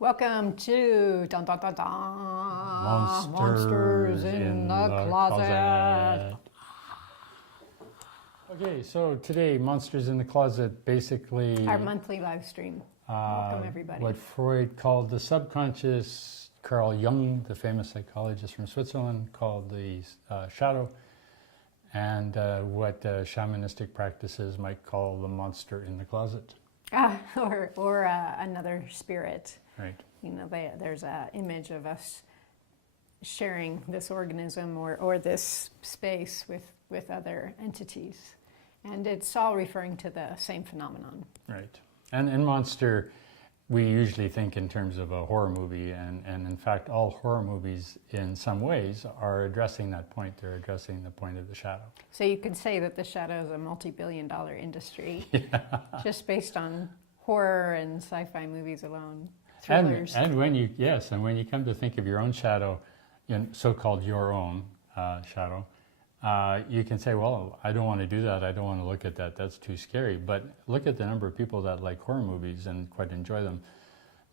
Welcome to dun, dun, dun, dun, Monsters in the Closet. Okay, so today, Monsters in the Closet, basically Our monthly live stream. Welcome, everybody. what Freud called the subconscious, Carl Jung, the famous psychologist from Switzerland, called the shadow, and what shamanistic practices might call the monster in the closet. Or another spirit. Right. You know, there's an image of us sharing this organism or this space with other entities. And it's all referring to the same phenomenon. Right. And in monster, we usually think in terms of a horror movie, and in fact, all horror movies in some ways are addressing that point. They're addressing the point of the shadow. So you could say that the shadow is a multi-billion-dollar industry, just based on horror and sci-fi movies alone. Thrillers. And when you come to think of your own shadow, so-called your own shadow, you can say, well, I don't want to do that. I don't want to look at that. That's too scary. But look at the number of people that like horror movies and quite enjoy them.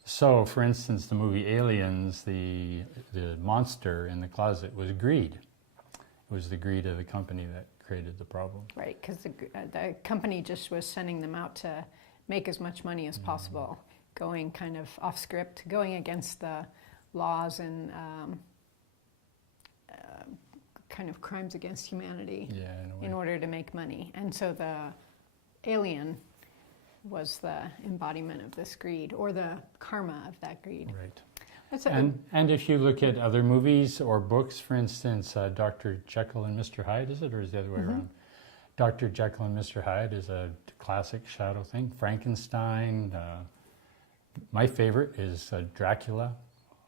So, for instance, the movie Aliens, the monster in the closet was greed. It was the greed of the company that created the problem. Right, because the company just was sending them out to make as much money as possible, going kind of off script, going against the laws and kind of crimes against humanity in order to make money. And so the alien was the embodiment of this greed, or the karma of that greed. Right. And if you look at other movies or books, for instance, Dr. Jekyll and Mr. Hyde, is it, or is it the other way around? Dr. Jekyll and Mr. Hyde is a classic shadow thing. Frankenstein. My favorite is Dracula,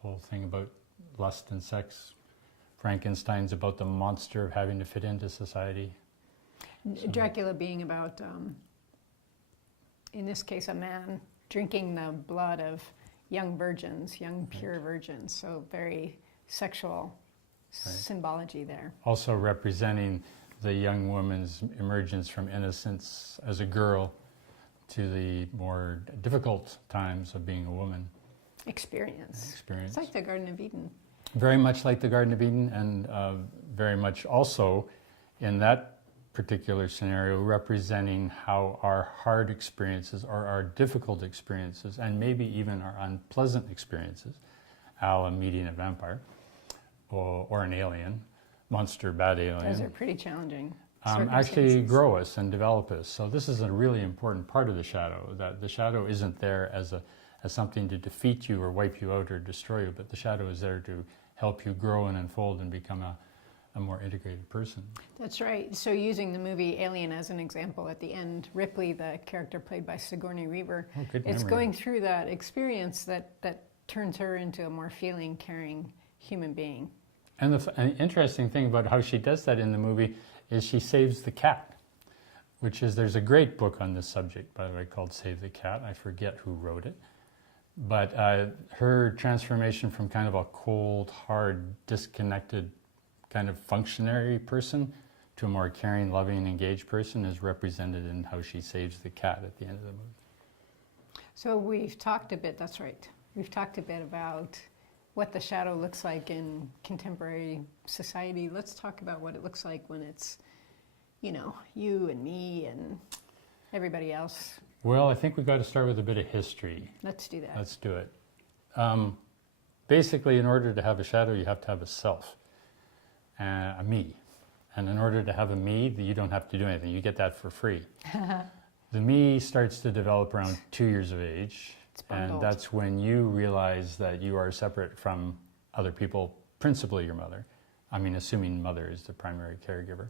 whole thing about lust and sex. Frankenstein's about the monster of having to fit into society. Dracula being about, in this case, a man drinking the blood of young virgins, young pure virgins, so very sexual symbology there. Also representing the young woman's emergence from innocence as a girl to the more difficult times of being a woman. Experience. It's like the Garden of Eden. Very much like the Garden of Eden, and very much also in that particular scenario representing how our hard experiences or our difficult experiences and maybe even our unpleasant experiences, a la meeting a vampire or an alien, monster, bad alien. Those are pretty challenging. Actually grow us and develop us. So this is a really important part of the shadow, that the shadow isn't there as something to defeat you or wipe you out or destroy you, but the shadow is there to help you grow and unfold and become a more integrated person. That's right. So using the movie Alien as an example, at the end, Ripley, the character played by Sigourney Weaver, it's going through that experience that turns her into a more feeling, caring human being. And the interesting thing about how she does that in the movie is she saves the cat, which is, there's a great book on this subject, by the way, called Save the Cat. I forget who wrote it. But her transformation from kind of a cold, hard, disconnected kind of functionary person to a more caring, loving, engaged person is represented in how she saves the cat at the end of the movie. So we've talked a bit, that's right, we've talked a bit about what the shadow looks like in contemporary society. Let's talk about what it looks like when it's, you and me and everybody else. Well, I think we've got to start with a bit of history. Let's do that. Let's do it. Basically, in order to have a shadow, you have to have a self, a me. And in order to have a me, you don't have to do anything. You get that for free. The me starts to develop around 2 years of age. And that's when you realize that you are separate from other people, principally your mother. I mean, assuming mother is the primary caregiver.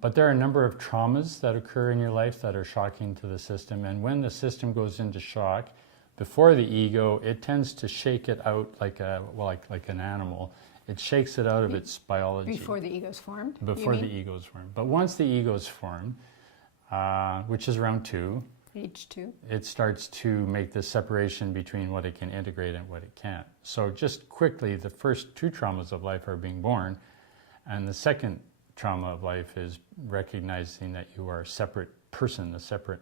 But there are a number of traumas that occur in your life that are shocking to the system. And when the system goes into shock, before the ego, it tends to shake it out like an animal. It shakes it out of its biology. Before the ego's formed? Before the ego's formed. But once the ego's formed, which is around 2, age 2, it starts to make the separation between what it can integrate and what it can't. So just quickly, the first 2 traumas of life are being born, and the second trauma of life is recognizing that you are a separate person, a separate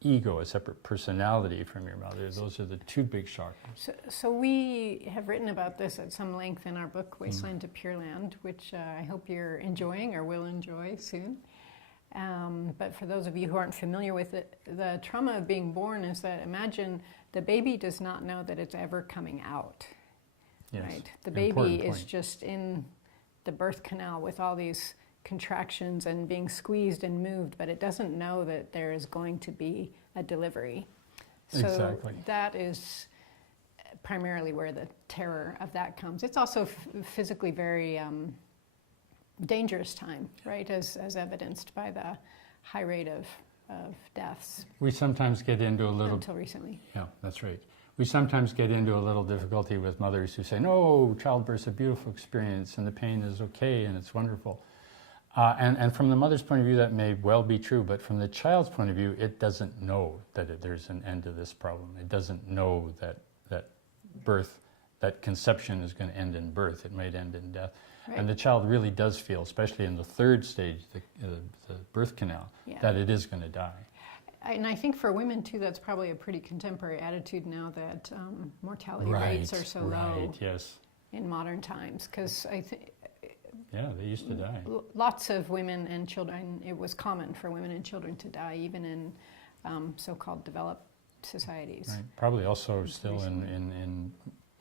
ego, a separate personality from your mother. Those are the two big chakras. So we have written about this at some length in our book, Wasteland to Pure Land, which I hope you're enjoying or will enjoy soon. But for those of you who aren't familiar with it, the trauma of being born is that, imagine the baby does not know that it's ever coming out. Yes. Right? The baby is just in the birth canal with all these contractions and being squeezed and moved, but it doesn't know that there is going to be a delivery. So Exactly. that is primarily where the terror of that comes. It's also physically very dangerous time, right, as evidenced by the high rate of deaths. We sometimes get into a little... Until recently. Yeah, that's right. We sometimes get into a little difficulty with mothers who say, no, childbirth's a beautiful experience and the pain is okay and it's wonderful. And from the mother's point of view, that may well be true, but from the child's point of view, it doesn't know that there's an end to this problem. It doesn't know that birth, that conception is going to end in birth. It might end in death. Right. And the child really does feel, especially in the third stage, the birth canal, that it is going to die. And I think for women, too, that's probably a pretty contemporary attitude now that mortality rates are so low in modern times. Because I think... Yeah, they used to die. Lots of women and children, it was common for women and children to die, even in so-called developed societies. Right. Probably also still in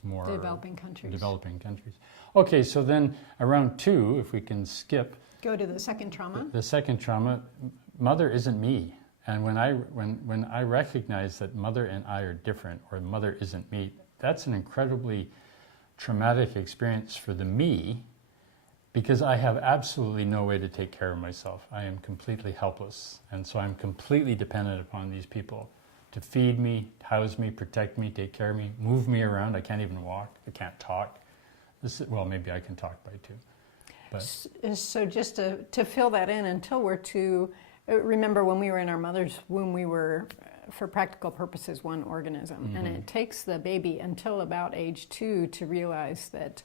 more developing countries. Okay, so then around 2, if we can skip. Go to the second trauma. The second trauma, mother isn't me. And when I recognize that mother and I are different, or mother isn't me, that's an incredibly traumatic experience for the me, because I have absolutely no way to take care of myself. I am completely helpless. And so I'm completely dependent upon these people to feed me, house me, protect me, take care of me, move me around. I can't even walk. I can't talk. Well, maybe I can talk by 2. But. So just to fill that in, until we're 2, remember when we were in our mother's womb, we were, for practical purposes, one organism. And it takes the baby until about age 2 to realize that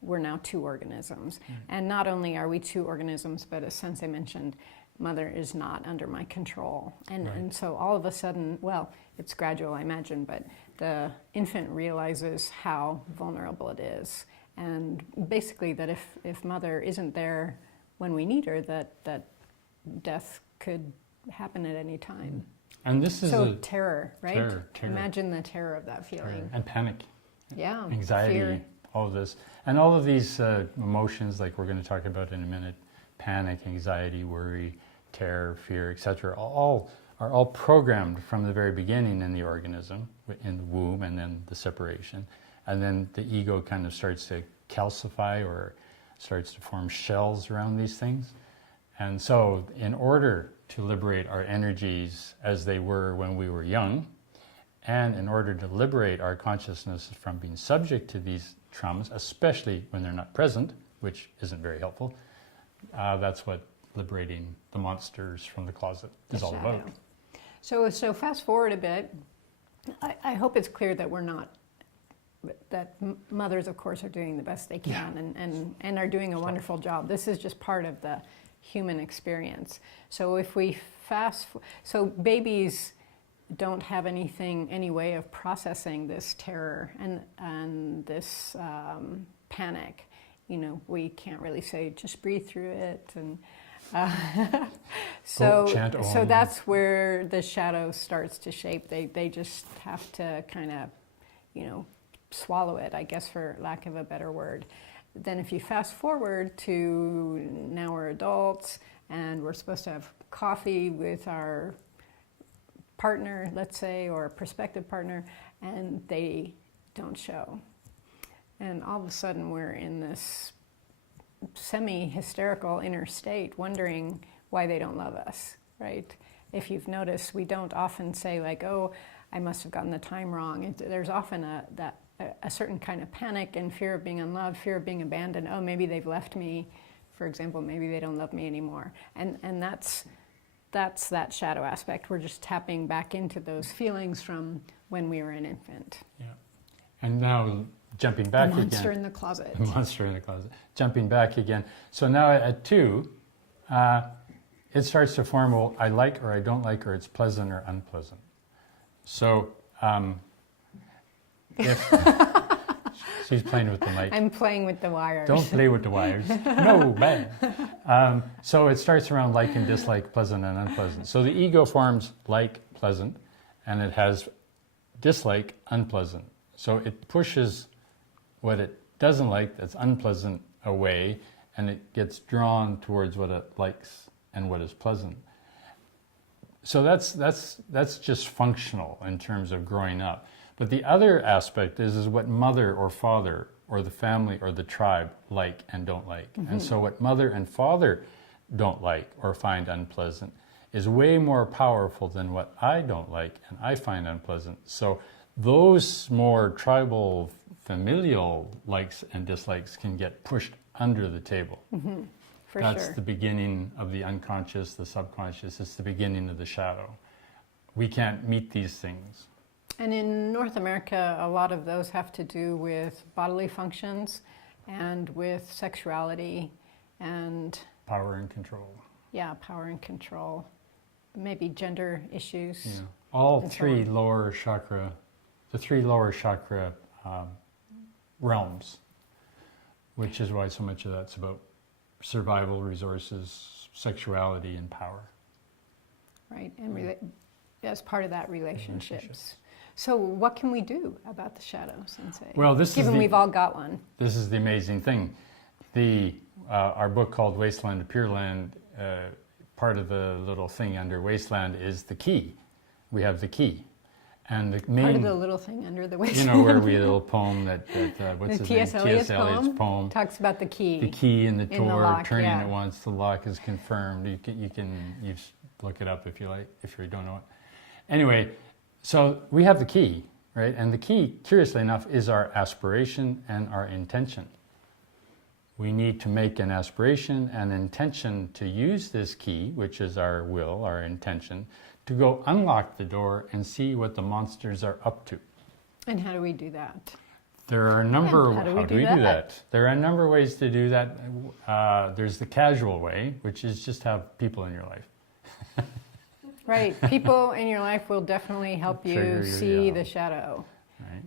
we're now 2 organisms. And not only are we 2 organisms, but as Sensei mentioned, mother is not under my control. And so all of a sudden, well, it's gradual, I imagine, but the infant realizes how vulnerable it is. And basically that if mother isn't there when we need her, that death could happen at any time. And this is terror, right? Terror. Imagine the terror of that feeling. Terror. And panic. Yeah. Anxiety. Fear. All of this. And all of these emotions, like we're going to talk about in a minute, panic, anxiety, worry, terror, fear, etc., are all programmed from the very beginning in the organism, in the womb, and then the separation. And then the ego kind of starts to calcify or starts to form shells around these things. And so in order to liberate our energies as they were when we were young, and in order to liberate our consciousness from being subject to these traumas, especially when they're not present, which isn't very helpful, that's what liberating the monsters from the closet is all about. So fast forward a bit. I hope it's clear that we're not, that mothers, of course, are doing the best they can and are doing a wonderful job. This is just part of the human experience. So if we so babies don't have any way of processing this terror and this panic. You know, we can't really say, just breathe through it. And so that's where the shadow starts to shape. They just have to kind of, swallow it, I guess, for lack of a better word. Then if you fast forward to now we're adults and we're supposed to have coffee with our partner, let's say, or a prospective partner, and they don't show. And all of a sudden we're in this semi-hysterical inner state, wondering why they don't love us, right? If you've noticed, we don't often say like, oh, I must have gotten the time wrong. There's often a certain kind of panic and fear of being unloved, fear of being abandoned. Oh, maybe they've left me, for example, maybe they don't love me anymore. And that's that shadow aspect. We're just tapping back into those feelings from when we were an infant. Yeah. And now jumping back again. The monster in the closet. The monster in the closet. Jumping back again. So now at 2, it starts to form, well, I like or I don't like, or it's pleasant or unpleasant. So if she's playing with the mic. I'm playing with the wires. Don't play with the wires. No, bad. So it starts around like and dislike, pleasant and unpleasant. So the ego forms like, pleasant, and it has dislike, unpleasant. So it pushes what it doesn't like, that's unpleasant, away, and it gets drawn towards what it likes and what is pleasant. So that's just functional in terms of growing up. But the other aspect is what mother or father or the family or the tribe like and don't like. Mm-hmm. And so what mother and father don't like or find unpleasant is way more powerful than what I don't like and I find unpleasant. So those more tribal, familial likes and dislikes can get pushed under the table. Mm-hmm. That's the beginning of the unconscious, the subconscious. It's the beginning of the shadow. We can't meet these things. And in North America, a lot of those have to do with bodily functions and with sexuality and power and control. Yeah, power and control. Maybe gender issues. Yeah. All three lower chakra, the three lower chakra realms, which is why so much of that's about survival, resources, sexuality, and power. Right, and as part of that, relationships. So what can we do about the shadow, Sensei? Well, given we've all got one. This is the amazing thing. Our book called Wasteland to Pure Land, part of the little thing under Wasteland is the key. We have the key. And the main, part of the little thing under the wasteland. You know, where we had a little poem that what's his name? T.S. Eliot's poem talks about the key. The key in the door, lock, turning yeah. it once, the lock is confirmed. You can look it up if you like, if you don't know it. Anyway, so we have the key, right? And the key, curiously enough, is our aspiration and our intention. We need to make an aspiration and intention to use this key, which is our will, our intention, to go unlock the door and see what the monsters are up to. And how do we do that? There are a number. How do we do that? There are a number of ways to do that. There's the casual way, which is just have people in your life. Right. People in your life will definitely help you see the shadow. Right.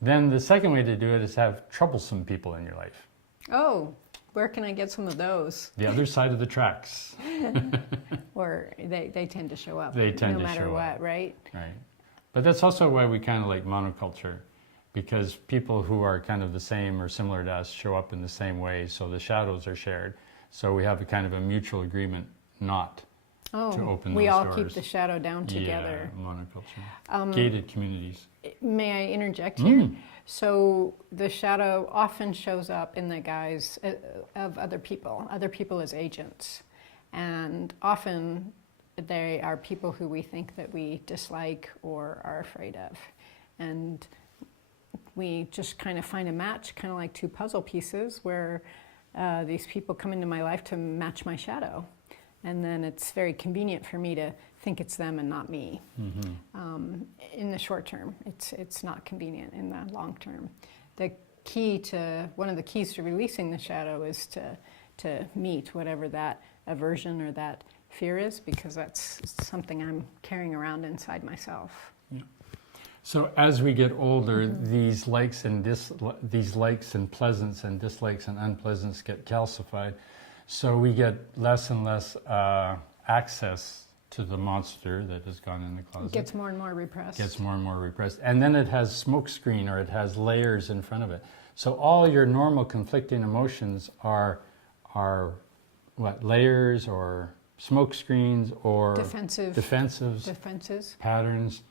Then the second way to do it is have troublesome people in your life. Oh, where can I get some of those? The other side of the tracks. Or they tend to show up. They tend no to matter show what, up. right? Right. But that's also why we kind of like monoculture, because people who are kind of the same or similar to us show up in the same way, so the shadows are shared. So we have a kind of a mutual agreement not to open those we all doors. keep the shadow down together. Yeah, monoculture. Gated communities. May I interject here? So the shadow often shows up in the guise of other people as agents. And often they are people who we think that we dislike or are afraid of. And we just kind of find a match, kind of like two puzzle pieces, where these people come into my life to match my shadow. And then it's very convenient for me to think it's them and not me. Mm-hmm. In the short term, it's not convenient in the long term. One of the keys to releasing the shadow is to meet whatever that aversion or that fear is, because that's something I'm carrying around inside myself. Yeah. So as we get older, these likes and pleasants and dislikes and unpleasants get calcified. So we get less and less access to the monster that has gone in the closet. It gets more and more repressed. And then it has smoke screen, or it has layers in front of it. So all your normal conflicting emotions are what, layers or smoke screens or defenses, patterns,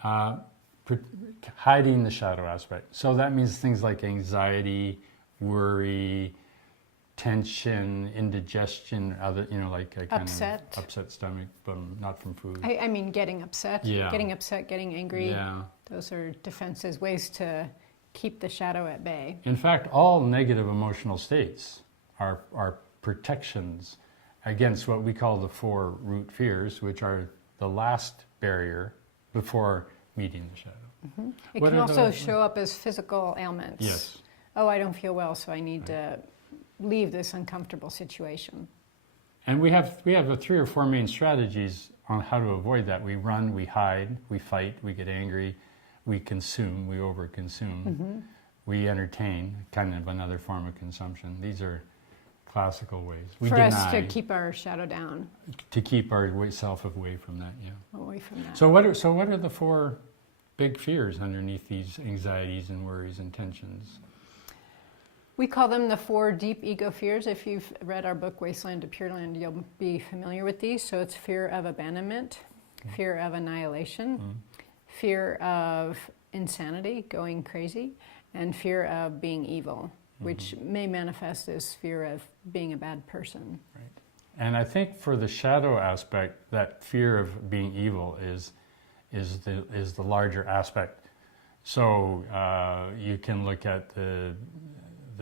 hiding the shadow aspect. So that means things like anxiety, worry, tension, indigestion, other, like a kind of upset stomach, but not from food. I mean, getting upset, getting angry. Yeah. Those are defenses, ways to keep the shadow at bay. In fact, all negative emotional states are protections against what we call the 4 root fears, which are the last barrier before meeting the shadow. Mm-hmm. It can also show up as physical ailments. Yes. Oh, I don't feel well, so I need to leave this uncomfortable situation. And we have 3 or 4 main strategies on how to avoid that. We run, we hide, we fight, we get angry, we consume, we overconsume, we entertain, kind of another form of consumption. These are classical ways. We For deny, us to keep our shadow down. to keep ourself away from that, yeah. Away from that. So what are the 4 big fears underneath these anxieties and worries and tensions? We call them the 4 deep ego fears. If you've read our book, Wasteland to Pure Land, you'll be familiar with these. So it's fear of abandonment, fear of annihilation, fear of insanity, going crazy, and fear of being evil, which may manifest as fear of being a bad person. Right. And I think for the shadow aspect, that fear of being evil is the larger aspect. So you can look at the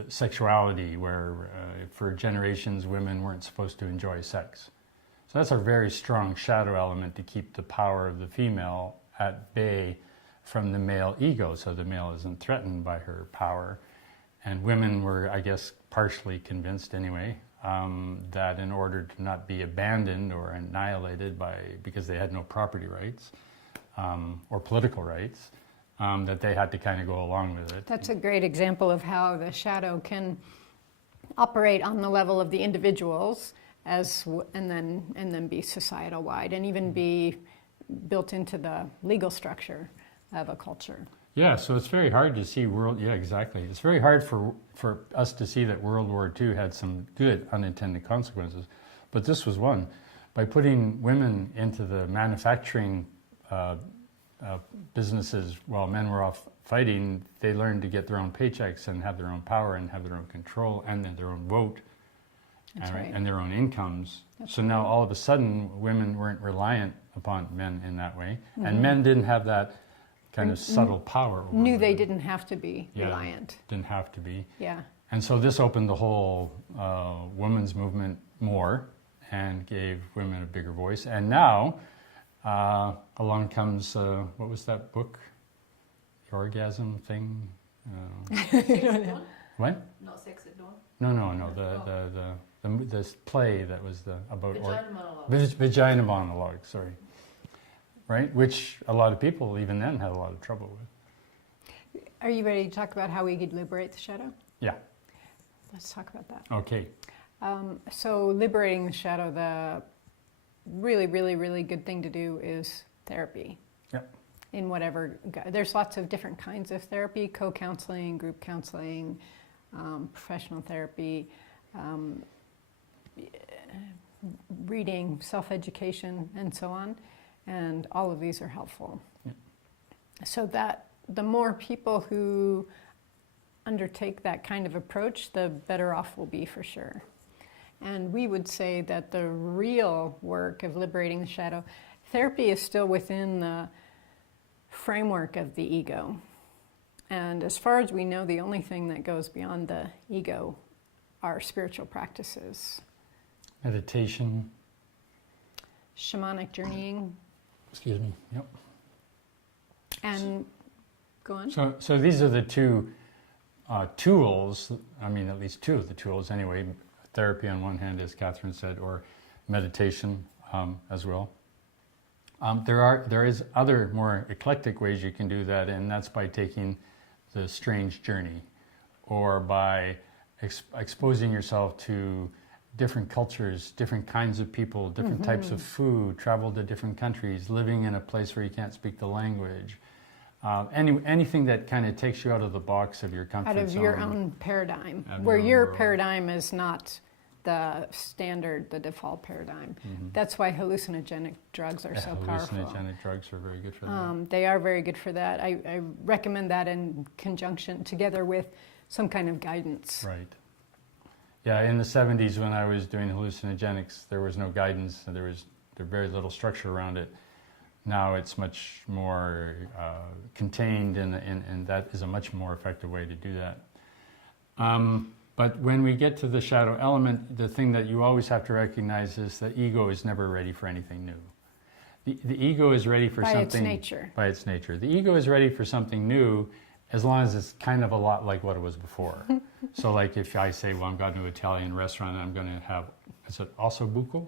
sexuality, where for generations women weren't supposed to enjoy sex. So that's a very strong shadow element to keep the power of the female at bay from the male ego, so the male isn't threatened by her power. And women were, I guess, partially convinced anyway, that in order to not be abandoned or annihilated because they had no property rights or political rights, that they had to kind of go along with it. That's a great example of how the shadow can operate on the level of the individuals and then be societal wide and even be built into the legal structure of a culture. Yeah, so it's very hard to see yeah, exactly. It's very hard for us to see that World War II had some good unintended consequences, but this was one. By putting women into the manufacturing businesses while men were off fighting, they learned to get their own paychecks and have their own power and have their own control and then their own vote and their own incomes. So now all of a sudden women weren't reliant upon men in that way, and men didn't have that kind of subtle power over Knew women. they didn't have to be reliant. Didn't have to be. Yeah. And so this opened the whole women's movement more and gave women a bigger voice. And now along comes, what was that book? The orgasm thing? Sex at Dawn? What? Not Sex at Dawn? No. The play that was about Vagina monologue. Vagina monologue, sorry. Right? Which a lot of people even then had a lot of trouble with. Are you ready to talk about how we could liberate the shadow? Yeah. Let's talk about that. Okay. So liberating the shadow, the really, really, really good thing to do is therapy. Yep. In whatever, there's lots of different kinds of therapy, co-counseling, group counseling, professional therapy, reading, self-education, and so on. And all of these are helpful. Yep. So that the more people who undertake that kind of approach, the better off we'll be for sure. And we would say that the real work of liberating the shadow, therapy is still within the framework of the ego. And as far as we know, the only thing that goes beyond the ego are spiritual practices. Meditation. Shamanic journeying. Excuse me. Yep. And go on. So these are the 2 tools, I mean at least 2 of the tools anyway, therapy on one hand, as Catherine said, or meditation as well. There is other more eclectic ways you can do that, and that's by taking the strange journey, or by exposing yourself to different cultures, different kinds of people, different types of food, travel to different countries, living in a place where you can't speak the language. Anything that kind of takes you out of the box of your comfort zone. Out of your own paradigm, Out of where your own your world. paradigm is not the standard, the default paradigm. That's why hallucinogenic drugs are so powerful. Hallucinogenic drugs are very good for that. They are very good for that. I recommend that in conjunction, together with some kind of guidance. Right. Yeah, in the 70s when I was doing hallucinogenics, there was no guidance, and there was very little structure around it. Now it's much more contained, and that is a much more effective way to do that. But when we get to the shadow element, the thing that you always have to recognize is that ego is never ready for anything new. The ego is ready for By something... its nature. By its nature. The ego is ready for something new as long as it's kind of a lot like what it was before. So like if I say, well, I'm going to an Italian restaurant and I'm going to have is it osobuco?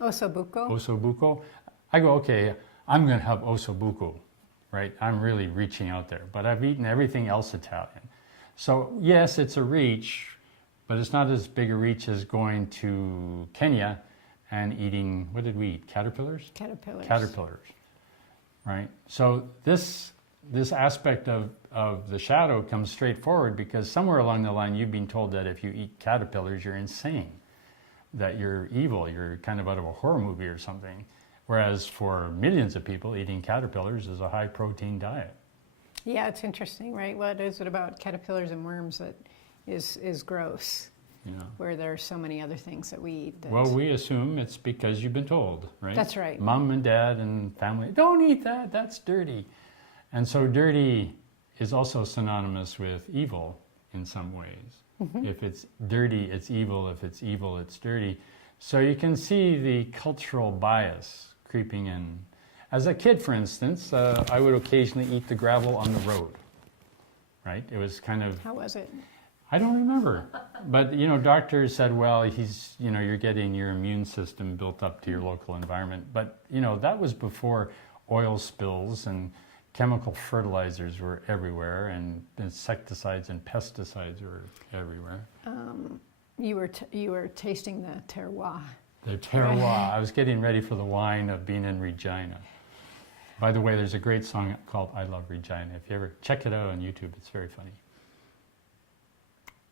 Osobuco. Osobuco. I go, okay, I'm going to have osobuco, right? I'm really reaching out there. But I've eaten everything else Italian. So yes, it's a reach, but it's not as big a reach as going to Kenya and eating, what did we eat? Caterpillars? Caterpillars. Caterpillars, right? So this aspect of the shadow comes straight forward because somewhere along the line you've been told that if you eat caterpillars, you're insane, that you're evil, you're kind of out of a horror movie or something. Whereas for millions of people, eating caterpillars is a high protein diet. Yeah, it's interesting, right? What is it about caterpillars and worms that is gross, You know. where there are so many other things that we eat? That Well, we assume it's because you've been told, right? That's right. Mom and dad and family, don't eat that, that's dirty. And so dirty is also synonymous with evil in some ways. Mm-hmm. If it's dirty, it's evil. If it's evil, it's dirty. So you can see the cultural bias creeping in. As a kid, for instance, I would occasionally eat the gravel on the road, right? It was kind of... How was it? I don't remember. But, you know, doctors said, well, you're getting your immune system built up to your local environment. But, you know, that was before oil spills and chemical fertilizers were everywhere and insecticides and pesticides were everywhere. You were tasting the terroir. The terroir. I was getting ready for the wine of being in Regina. By the way, there's a great song called I Love Regina. If you ever check it out on YouTube, it's very funny.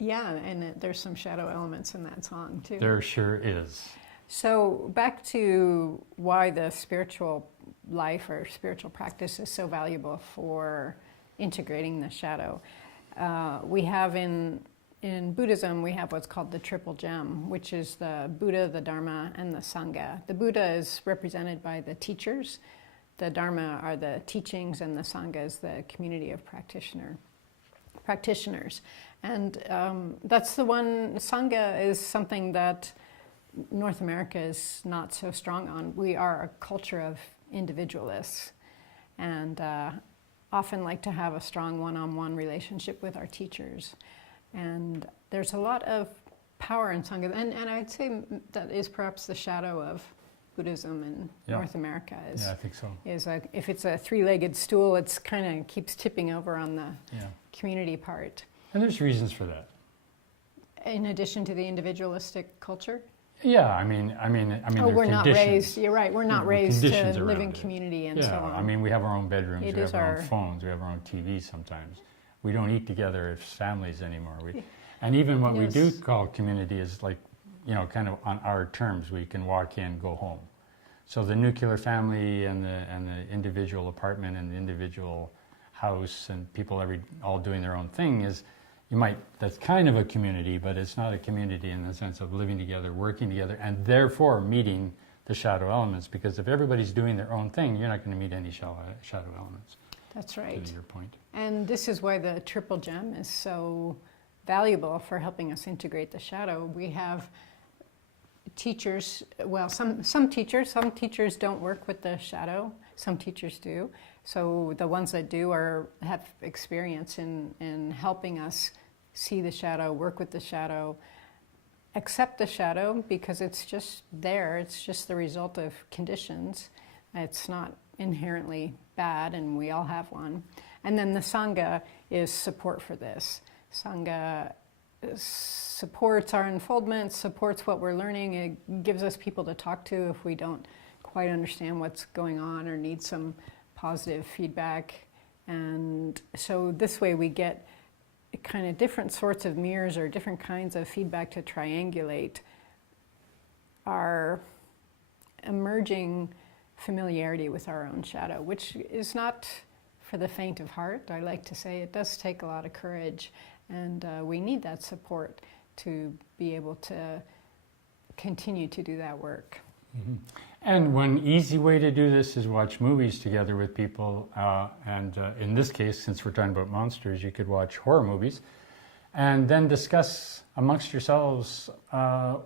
Yeah, and there's some shadow elements in that song too. There sure is. So back to why the spiritual life or spiritual practice is so valuable for integrating the shadow. We have in Buddhism, we have what's called the triple gem, which is the Buddha, the Dharma, and the Sangha. The Buddha is represented by the teachers. The Dharma are the teachings, and the Sangha is the community of practitioners. And that's the one, Sangha is something that North America is not so strong on. We are a culture of individualists and often like to have a strong one-on-one relationship with our teachers. And there's a lot of power in Sangha. And I'd say that is perhaps the shadow of Buddhism in North America. Yeah, I think so. If it's a three-legged stool, it's kind of keeps tipping over on the community part. And there's reasons for that. In addition to the individualistic culture? Yeah, I mean. We're not raised. You're right. We're not raised to conditions live in around it. community and so on. I mean, we have our own bedrooms. It We is have our our- own phones. We have our own TV sometimes. We don't eat together as families anymore. And even what we do Yes. call community is like, you know, kind of on our terms. We can walk in, go home. So the nuclear family and the individual apartment and the individual house and people all doing their own thing is. That's kind of a community, but it's not a community in the sense of living together, working together, and therefore meeting the shadow elements. Because if everybody's doing their own thing, you're not going to meet any shadow elements. That's right. To your point. And this is why the triple gem is so valuable for helping us integrate the shadow. We have teachers, well, some teachers don't work with the shadow, some teachers do. So the ones that do have experience in helping us see the shadow, work with the shadow, accept the shadow because it's just there, it's just the result of conditions. It's not inherently bad, and we all have one. And then the Sangha is support for this. Sangha supports our unfoldment, supports what we're learning. It gives us people to talk to if we don't quite understand what's going on or need some positive feedback. And so this way we get kind of different sorts of mirrors or different kinds of feedback to triangulate our emerging familiarity with our own shadow, which is not for the faint of heart. I like to say it does take a lot of courage, and we need that support to be able to continue to do that work. Mm-hmm. And one easy way to do this is watch movies together with people. And in this case, since we're talking about monsters, you could watch horror movies and then discuss amongst yourselves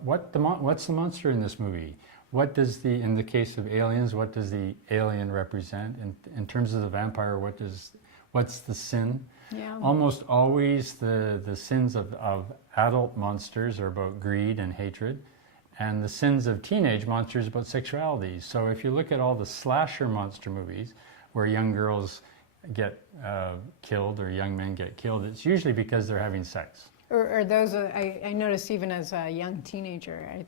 what's the monster in this movie? What does in the case of aliens, what does the alien represent? In terms of the vampire, what's the sin? Yeah. Almost always the sins of adult monsters are about greed and hatred. And the sins of teenage monsters about sexuality. So if you look at all the slasher monster movies where young girls get killed or young men get killed, it's usually because they're having sex. Or those, I noticed even as a young teenager,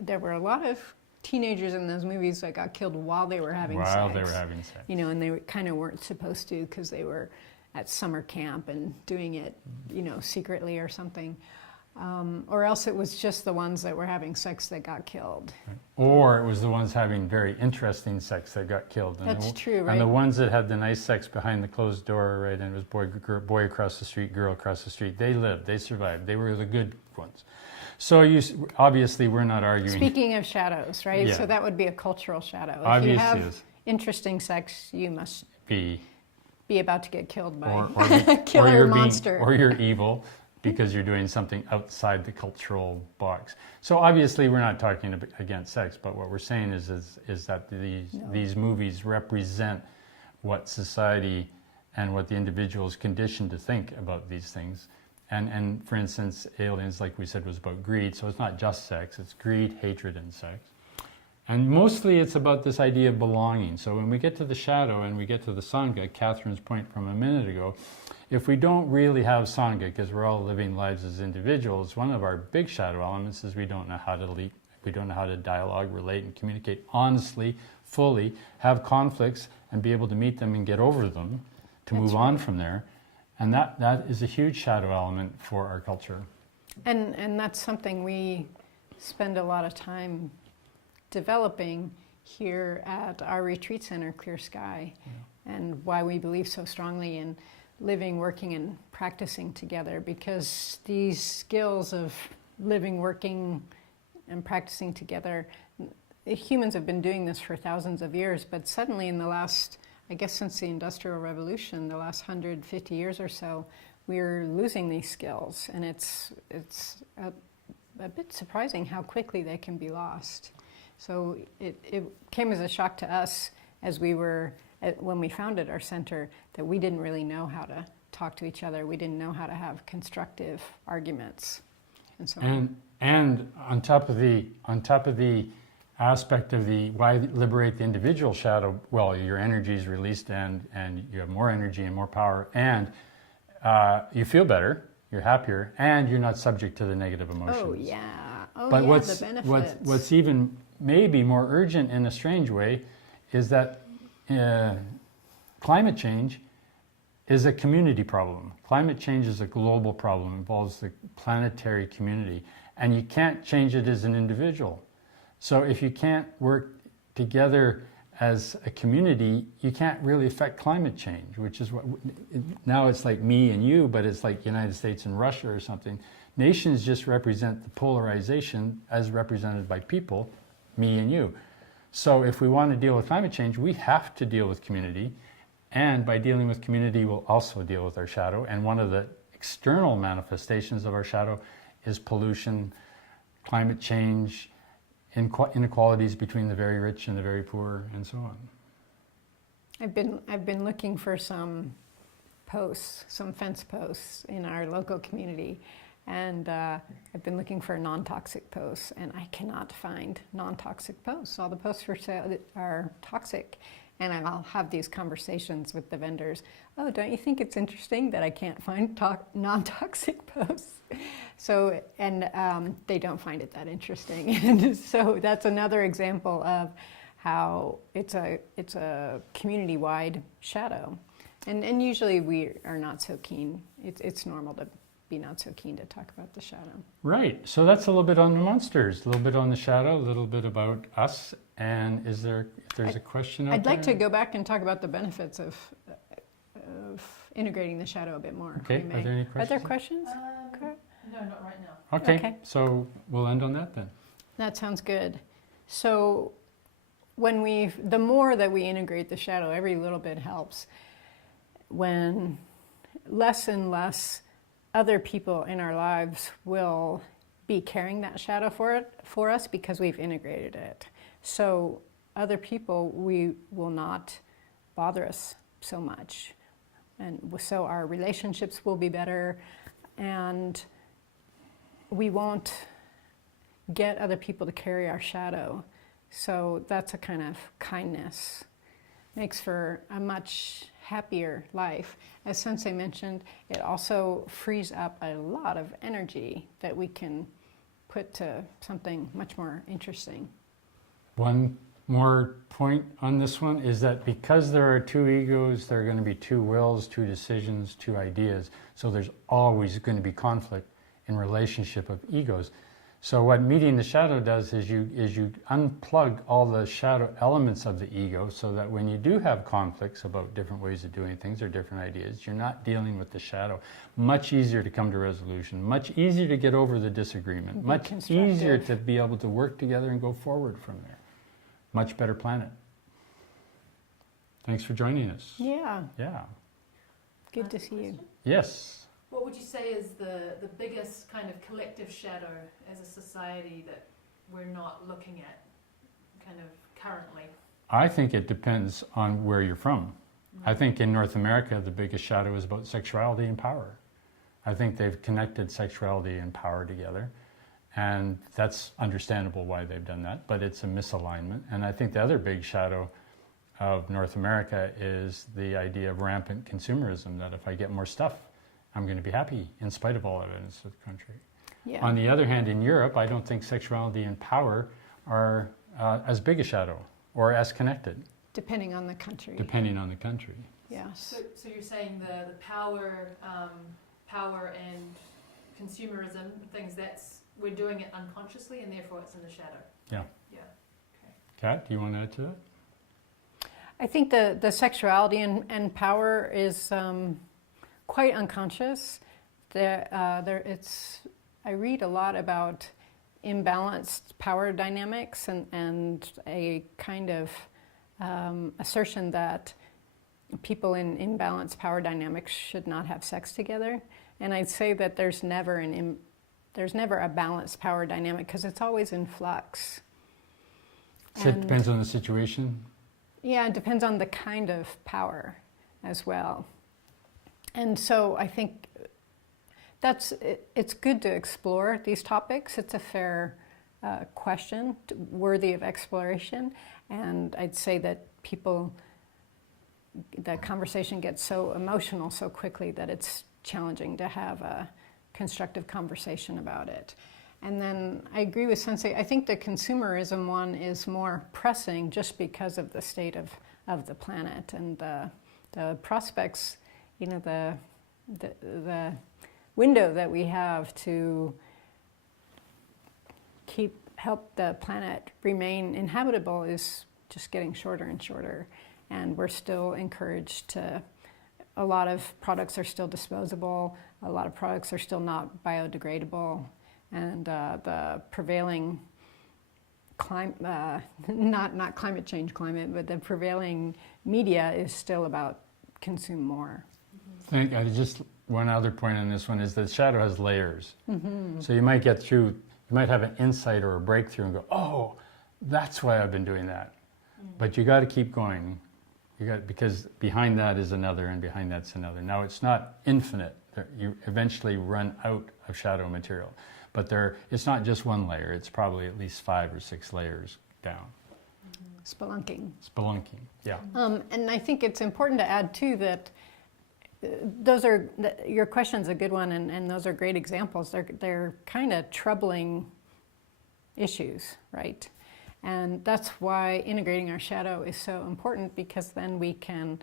there were a lot of teenagers in those movies that got killed while they were having sex. While they were having sex. You know, and they kind of weren't supposed to because they were at summer camp and doing it, you know, secretly or something. Or else it was just the ones that were having sex that got killed. Or it was the ones having very interesting sex that got killed. And That's true, right? And the ones that had the nice sex behind the closed door, right, and it was boy across the street, girl across the street, they lived, they survived. They were the good ones. So obviously we're not arguing. Speaking of shadows, right? Yeah. So that would be a cultural shadow. Obviously if you have is. interesting sex, you must be about to get killed by or a killer you're monster. or you're evil because you're doing something outside the cultural box. So obviously we're not talking against sex, but what we're saying is that these movies represent what society and what the individual is conditioned to think about these things. And for instance, Aliens, like we said, was about greed. So it's not just sex, it's greed, hatred, and sex. And mostly it's about this idea of belonging. So when we get to the shadow and we get to the Sangha, Catherine's point from a minute ago, if we don't really have Sangha, because we're all living lives as individuals, one of our big shadow elements is we don't know how to lead, we don't know how to dialogue, relate, and communicate honestly, fully, have conflicts, and be able to meet them and get over them to move on from there. And that is a huge shadow element for our culture. And that's something we spend a lot of time developing here at our retreat center, Clear Sky, and why we believe so strongly in living, working, and practicing together, because these skills of living, working, and practicing together, humans have been doing this for thousands of years, but suddenly in the last, I guess since the Industrial Revolution, the last 150 years or so, we're losing these skills, and it's a bit surprising how quickly they can be lost. So it came as a shock to us as we were, when we founded our center, that we didn't really know how to talk to each other. We didn't know how to have constructive arguments, and so on. And on top of the aspect of the why liberate the individual shadow, well, your energy is released and you have more energy and more power, and you feel better, you're happier, and you're not subject to the negative emotions. Oh yeah, but the benefits. What's even maybe more urgent in a strange way is that climate change is a community problem. Climate change is a global problem, involves the planetary community, and you can't change it as an individual. So if you can't work together as a community, you can't really affect climate change, which is what, now it's like me and you, but it's like United States and Russia or something. Nations just represent the polarization as represented by people, me and you. So if we want to deal with climate change, we have to deal with community. And by dealing with community, we'll also deal with our shadow. And one of the external manifestations of our shadow is pollution, climate change, inequalities between the very rich and the very poor, and so on. I've been looking for some posts, some fence posts in our local community, and I've been looking for non-toxic posts, and I cannot find non-toxic posts. All the posts for sale are toxic, and I'll have these conversations with the vendors. Oh, don't you think it's interesting that I can't find non-toxic posts? So, and they don't find it that interesting, and so that's another example of how it's a community-wide shadow, and usually we are not so keen. It's normal to be not so keen to talk about the shadow. Right. So that's a little bit on the monsters, a little bit on the shadow, a little bit about us. And if there's a question out I'd like there? to go back and talk about the benefits of integrating the shadow a bit more. Okay. Are there any questions? Are there questions? No, not right now. Okay. So we'll end on that then. That sounds good. So the more that we integrate the shadow, every little bit helps. When less and less other people in our lives will be carrying that shadow for us because we've integrated it. So other people will not bother us so much. And so our relationships will be better, and we won't get other people to carry our shadow. So that's a kind of kindness. Makes for a much happier life. As Sensei mentioned, it also frees up a lot of energy that we can put to something much more interesting. One more point on this one is that because there are two egos, there are going to be two wills, two decisions, two ideas. So there's always going to be conflict in relationship of egos. So what meeting the shadow does is you unplug all the shadow elements of the ego, so that when you do have conflicts about different ways of doing things or different ideas, you're not dealing with the shadow. Much easier to come to resolution, much easier to get over the disagreement, much easier to be able to work together and go forward from there. Much better planet. Thanks for joining us. Yeah, Yeah. good to see you. Yes. What would you say is the biggest kind of collective shadow as a society that we're not looking at kind of currently? I think it depends on where you're from. I think in North America, the biggest shadow is about sexuality and power. I think they've connected sexuality and power together. And that's understandable why they've done that, but it's a misalignment. And I think the other big shadow of North America is the idea of rampant consumerism, that if I get more stuff, I'm going to be happy in spite of all evidence of the country. Yeah. On the other hand, in Europe, I don't think sexuality and power are as big a shadow or as connected. Depending on the country. Depending on the country. Yes. So you're saying the power and consumerism, things we're doing it unconsciously and therefore it's in the shadow. Yeah. Yeah. Kat, do you want to add to that? I think the sexuality and power is quite unconscious. I read a lot about imbalanced power dynamics and a kind of assertion that people in imbalanced power dynamics should not have sex together. And I'd say that there's never a balanced power dynamic because it's always in flux. So it depends on the situation? Yeah, it depends on the kind of power as well. And so I think it's good to explore these topics. It's a fair question, worthy of exploration. And I'd say that the conversation gets so emotional so quickly that it's challenging to have a constructive conversation about it. And then I agree with Sensei. I think the consumerism one is more pressing just because of the state of the planet and the prospects, the window that we have to help the planet remain inhabitable is just getting shorter and shorter. And we're still encouraged to, a lot of products are still disposable, a lot of products are still not biodegradable, and the prevailing not climate change but the prevailing media is still about consume more. Just one other point on this one is that shadow has layers. Mm-hmm. So you might you might have an insight or a breakthrough and go, oh, that's why I've been doing that. But you got to keep going. Because behind that is another, and behind that's another. Now it's not infinite. You eventually run out of shadow material. But it's not just one layer. It's probably at least 5 or 6 layers down. Spelunking. Spelunking, yeah. And I think it's important to add too that your question's a good one, and those are great examples. They're kind of troubling issues, right? And that's why integrating our shadow is so important, because then we can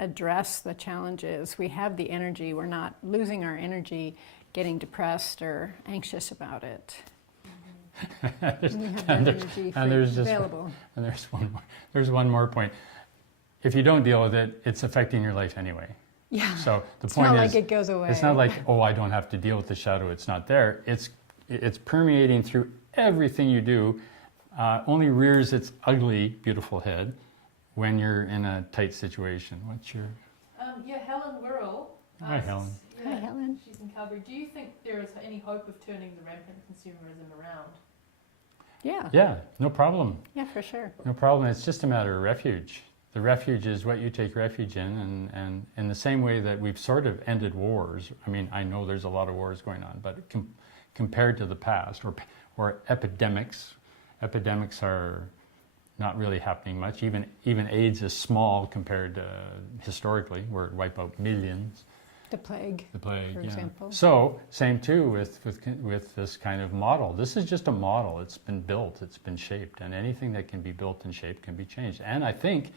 address the challenges. We have the energy. We're not losing our energy getting depressed or anxious about it. We have that energy available. And there's one more point. If you don't deal with it, it's affecting your life anyway. Yeah. So the It's point not is, like it goes away. it's not like, oh, I don't have to deal with the shadow. It's not there. It's permeating through everything you do. Only rears its ugly, beautiful head when you're in a tight situation. What's your... Helen Wirral. Hi, Helen. Hi, Helen. She's in Calgary. Do you think there is any hope of turning the rampant consumerism around? Yeah. Yeah, no problem. Yeah, for sure. No problem. It's just a matter of refuge. The refuge is what you take refuge in, and in the same way that we've sort of ended wars. I mean, I know there's a lot of wars going on, but compared to the past, or epidemics. Epidemics are not really happening much. Even AIDS is small compared to historically, where it wiped out millions. The plague, For yeah. Example. So same too with this kind of model. This is just a model. It's been built. It's been shaped, and anything that can be built and shaped can be changed. And I think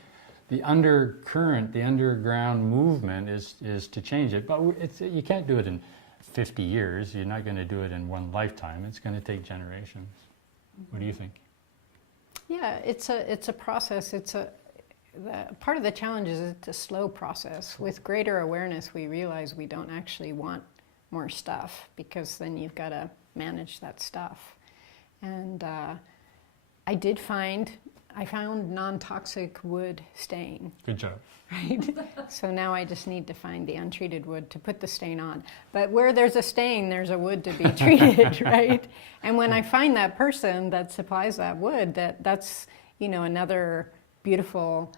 the undercurrent, the underground movement is to change it. But you can't do it in 50 years. You're not going to do it in one lifetime. It's going to take generations. What do you think? Yeah, it's a process. Part of the challenge is it's a slow process. With greater awareness, we realize we don't actually want more stuff, because then you've got to manage that stuff. And I found non-toxic wood stain. Good job. Right? So now I just need to find the untreated wood to put the stain on. But where there's a stain, there's a wood to be treated, right? And when I find that person that supplies that wood, that's another beautiful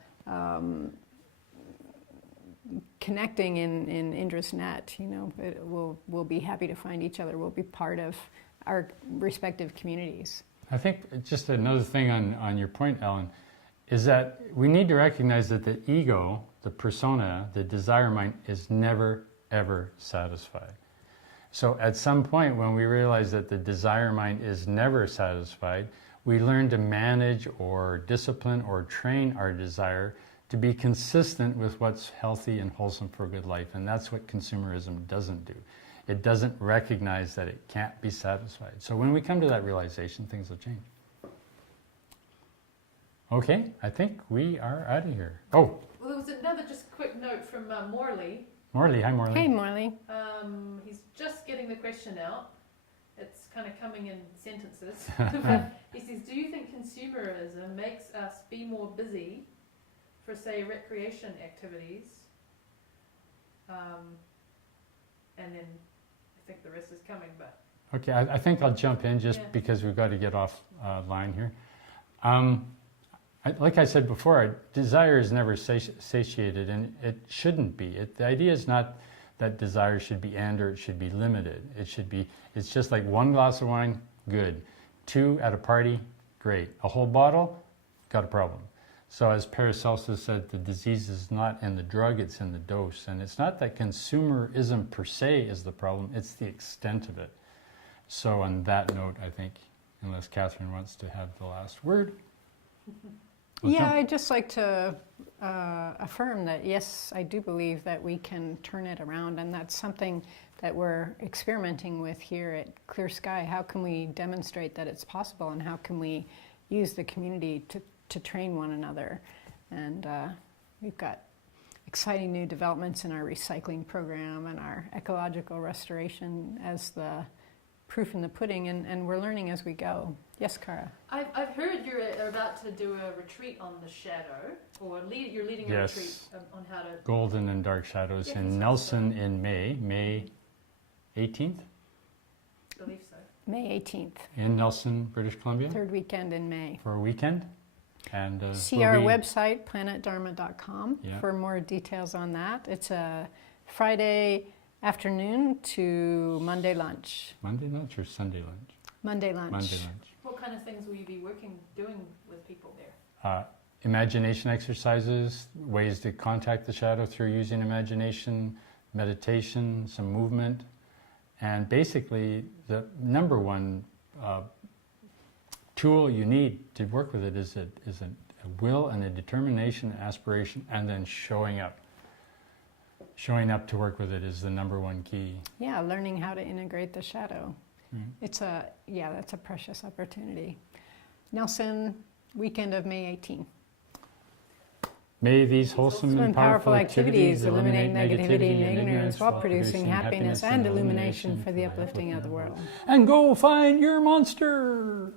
connecting in Indra's net. We'll be happy to find each other. We'll be part of our respective communities. I think just another thing on your point, Ellen, is that we need to recognize that the ego, the persona, the desire mind is never, ever satisfied. So at some point when we realize that the desire mind is never satisfied, we learn to manage or discipline or train our desire to be consistent with what's healthy and wholesome for a good life. And that's what consumerism doesn't do. It doesn't recognize that it can't be satisfied. So when we come to that realization, things will change. Okay, I think we are out of here. Oh. Well, there was another just quick note from Morley. Morley, hi Morley. Hey Morley. He's just getting the question out. It's kind of coming in sentences. But he says, do you think consumerism makes us be more busy for, say, recreation activities? And then I think the rest is coming, but... Okay, I think I'll jump in just because we've got to get off line here. Like I said before, desire is never satiated, and it shouldn't be. The idea is not that desire should be or it should be limited. It's just like one glass of wine, good. 2 at a party, great. A whole bottle, got a problem. So as Paracelsus said, the disease is not in the drug, it's in the dose. And it's not that consumerism per se is the problem, it's the extent of it. So on that note, I think, unless Catherine wants to have the last word. I'd just like to affirm that, yes, I do believe that we can turn it around, and that's something that we're experimenting with here at Clear Sky. How can we demonstrate that it's possible, and how can we use the community to train one another? And we've got exciting new developments in our recycling program and our ecological restoration as the proof in the pudding, and we're learning as we go. Yes, Cara? I've heard you're about to do a retreat on the shadow, or you're leading a retreat on how to... Golden and Dark Shadows in Nelson in May 18th? I believe so. May 18th. In Nelson, British Columbia? Third weekend in May. For a weekend? And see our website, planetdharma.com, for more details on that. It's a Friday afternoon to Monday lunch. Monday lunch or Sunday lunch? Monday lunch. Monday lunch. What kind of things will you be doing with people there? Imagination exercises, ways to contact the shadow through using imagination, meditation, some movement, and basically the number one tool you need to work with it is a will and a determination, aspiration, and then showing up. Showing up to work with it is the number one key. Yeah, learning how to integrate the shadow. It's that's a precious opportunity. Nelson, weekend of May 18th. May these wholesome and powerful activities eliminate negativity and ignorance while producing happiness and illumination for the uplifting of the world. And go find your monsters!